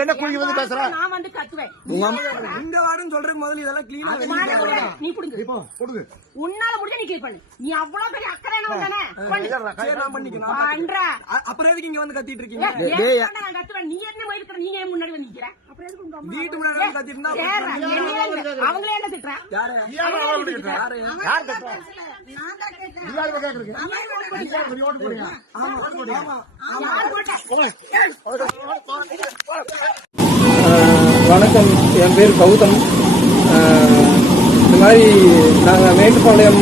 என்ன குழி வந்து பேசுற நான் வந்து கத்துவேன் இந்த வாரம் சொல்றேன் முதல்ல இதெல்லாம் கிளீன் நீ புடுங்க உன்னால முடிஞ்ச நீ கிளீன் பண்ணு நீ அவ்வளவு பெரிய அக்கறை என்ன வந்தானே நான் பண்ணிக்கலாம் பண்ற அப்புறம் எதுக்கு இங்க வந்து கத்திட்டு இருக்கீங்க நான் கத்துவேன் நீ என்ன போயிருக்கிற நீ ஏன் முன்னாடி வந்து நிக்கிற அப்புறம் எதுக்கு உங்க அம்மா வீட்டு முன்னாடி கத்திட்டு இருந்தா அவங்களே என்ன திட்டுற யாரு யார் கத்துறா நான் தான் கேக்குறேன் நீ யார் கேக்குறீங்க நீ யார் ஓட்டு போறீங்க வணக்கம், என் பேர் கௌதம். இந்த மாதிரி நாங்கள் மேட்டுப்பாளையம்